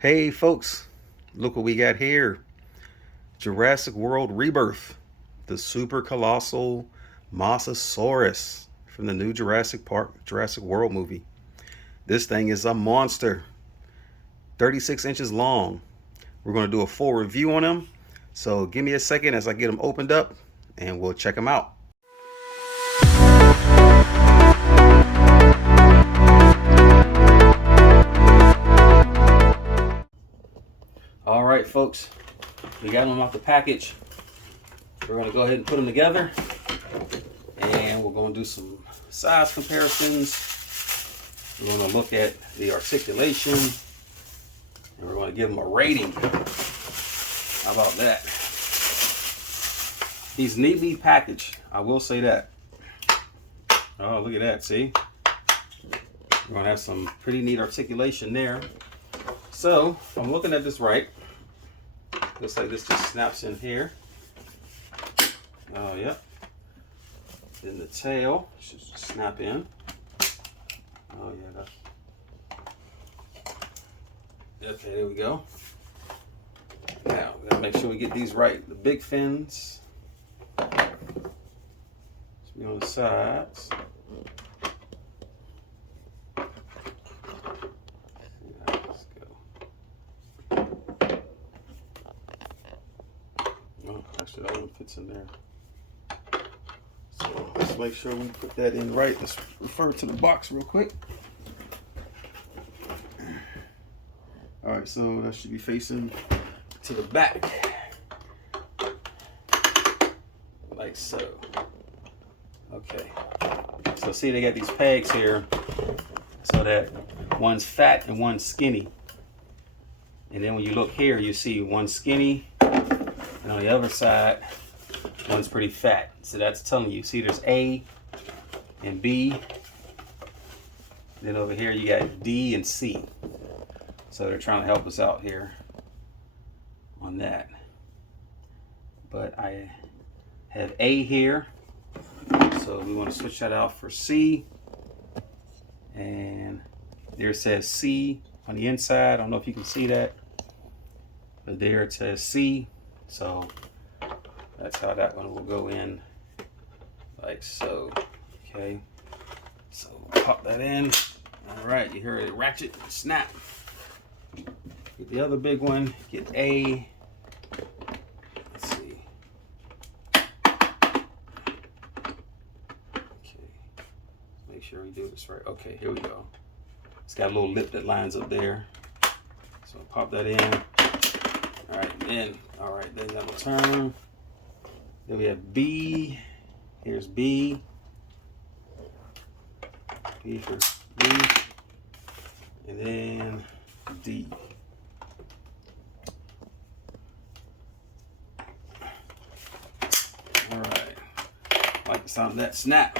Hey folks, look what we got here. Jurassic World Rebirth. The super colossal Mosasaurus from the new Jurassic World movie. This thing is a monster. 36 inches long. We're going to do a full review on him. So give me a second as I get them opened up and we'll check them out. All right, folks, we got them off the package. We're going to go ahead and put them together, and we're going to do some size comparisons. We're going to look at the articulation, and we're going to give them a rating. How about that? He's neatly packaged, I will say that. Oh, look at that, see? We're going to have some pretty neat articulation there. So, if I'm looking at this right, looks like this just snaps in here. Oh, yep. Then the tail should snap in. Oh, yeah. Okay, there we go. Now, we gotta make sure we get these right. The big fins should be on the sides. Let's go. Oh, actually, that one fits in there. So let's make sure we put that in right. Let's refer to the box real quick. All right, so that should be facing to the back, like so. Okay, so see they got these pegs here so that one's fat and one's skinny. And then when you look here, you see one skinny, and on the other side, one's pretty fat. So that's telling you, see there's A and B. Then over here you got D and C. So they're trying to help us out here on that. But I have A here. So we want to switch that out for C. And there it says C on the inside. I don't know if you can see that. But there it says C. So that's how that one will go in, like so. Okay, so pop that in. All right, you heard it ratchet, snap. Get the other big one, get A. Let's see. Okay, make sure we do this right. Okay, here we go. It's got a little lip that lines up there. So pop that in. All right, then that will turn. Then we have B. Here's B. B for B. And then D. All right. Like the sound of that snap.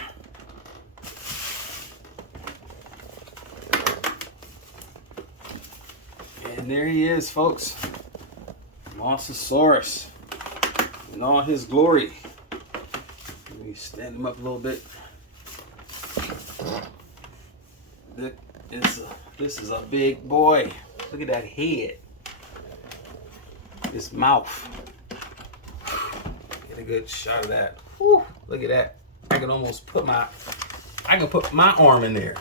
And there he is, folks. Mosasaurus in all his glory. Let me stand him up a little bit. This is a big boy. Look at that head. His mouth. Get a good shot of that. Whew, look at that. I can almost put my arm in there.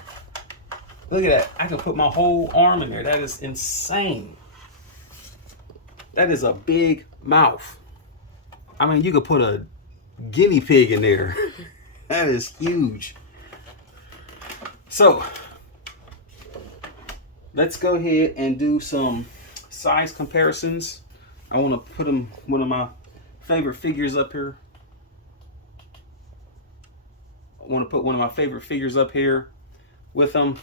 Look at that. I can put my whole arm in there. That is insane. That is a big mouth. I mean, you could put a guinea pig in there. That is huge. So, let's go ahead and do some size comparisons. I want to put one of my favorite figures up here. I want to put one of my favorite figures up here with them.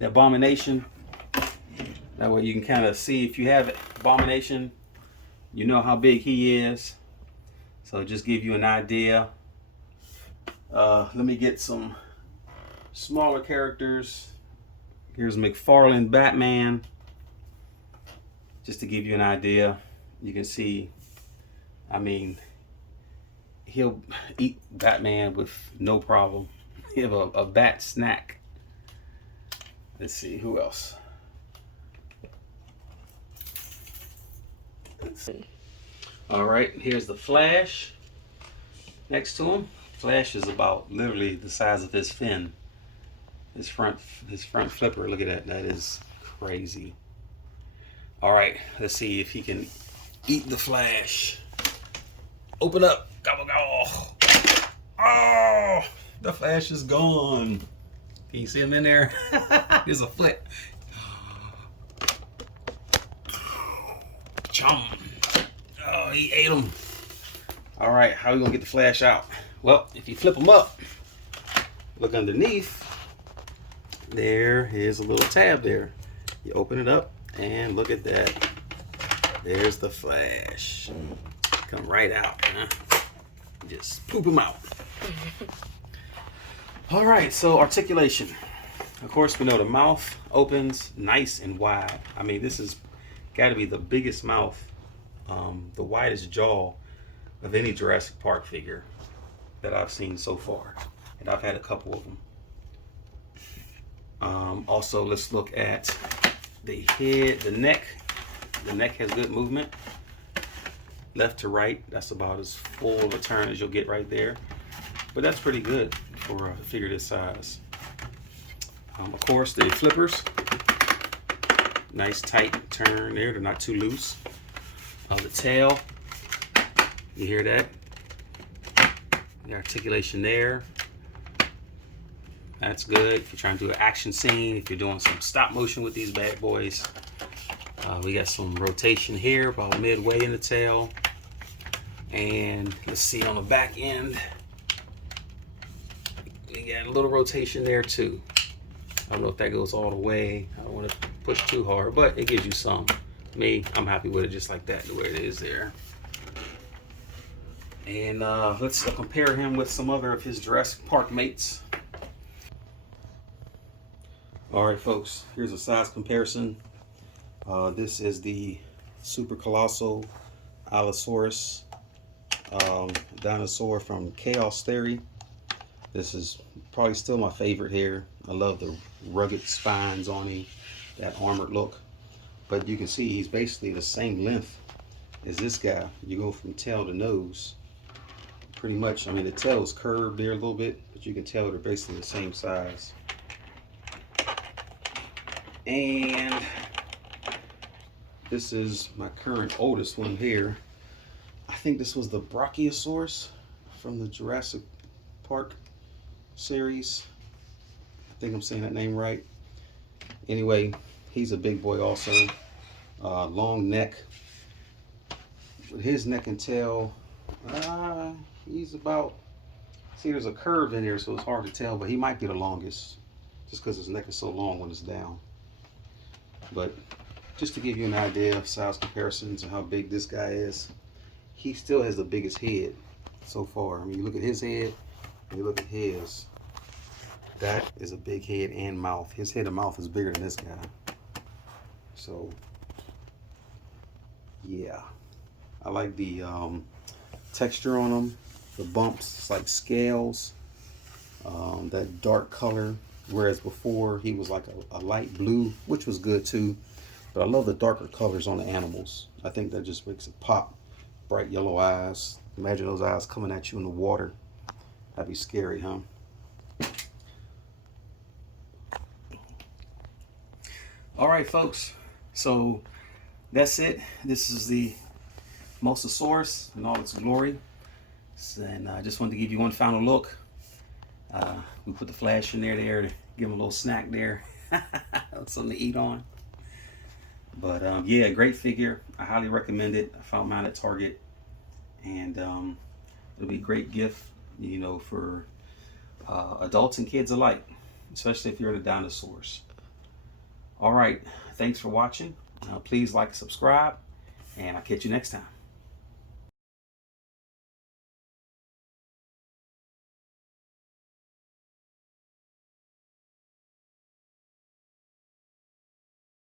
The Abomination. That way you can kind of see if you have it. Abomination, you know how big he is. So just give you an idea. Let me get some smaller characters. Here's McFarlane Batman. Just to give you an idea. You can see, I mean, he'll eat Batman with no problem. He'll have a bat snack. Let's see, who else? All right, here's the Flash next to him. Flash is about literally the size of his fin. His front flipper, look at that. That is crazy. All right, let's see if he can eat the Flash. Open up. Gobble, gobble. Oh, the Flash is gone. Can you see him in there? There's a foot. Chum. Oh, he ate him. All right, how are we gonna get the Flash out? Well, if you flip him up, look underneath, there is a little tab there. You open it up and look at that. There's the Flash. Come right out, huh? Just poop him out. All right, so articulation. Of course, we know the mouth opens nice and wide. I mean, this has got to be the biggest mouth, the widest jaw of any Jurassic Park figure that I've seen so far. And I've had a couple of them. Also, let's look at the head, the neck. The neck has good movement. Left to right, that's about as full of a turn as you'll get right there. But that's pretty good for a figure this size. Of course, the flippers. Nice tight turn there, they're not too loose. The tail, you hear that? The articulation there. That's good if you're trying to do an action scene, if you're doing some stop motion with these bad boys. We got some rotation here, about midway in the tail. And let's see on the back end, we got a little rotation there too. I don't know if that goes all the way. I don't want to push too hard, but it gives you some. Me, I'm happy with it just like that, the way it is there. And let's compare him with some other of his Jurassic Park mates. All right, folks, here's a size comparison. This is the super colossal Allosaurus dinosaur from Chaos Theory. This is probably still my favorite here. I love the rugged spines on him, that armored look. But you can see he's basically the same length as this guy. You go from tail to nose. Pretty much, I mean, the tail is curved there a little bit, but you can tell they're basically the same size. And this is my current oldest one here. I think this was the Brachiosaurus from the Jurassic Park series. I think I'm saying that name right. Anyway, he's a big boy also. Long neck. With his neck and tail, he's about, see there's a curve in there so it's hard to tell, but he might be the longest just because his neck is so long when it's down. But just to give you an idea of size comparisons and how big this guy is, he still has the biggest head so far. I mean, you look at his head and you look at his. That is a big head and mouth. His head and mouth is bigger than this guy. So, yeah. I like the texture on him. The bumps, it's like scales. That dark color. Whereas before, he was like a light blue, which was good too. But I love the darker colors on the animals. I think that just makes it pop. Bright yellow eyes. Imagine those eyes coming at you in the water. That'd be scary, huh? All right, folks. So that's it. This is the Mosasaurus in all its glory. And I just wanted to give you one final look. We put the Flash in there to give him a little snack there. Something to eat on. But yeah, great figure. I highly recommend it. I found mine at Target. And it'll be a great gift, you know, for adults and kids alike, especially if you're into dinosaurs. All right, thanks for watching. Please like and subscribe, and I'll catch you next time.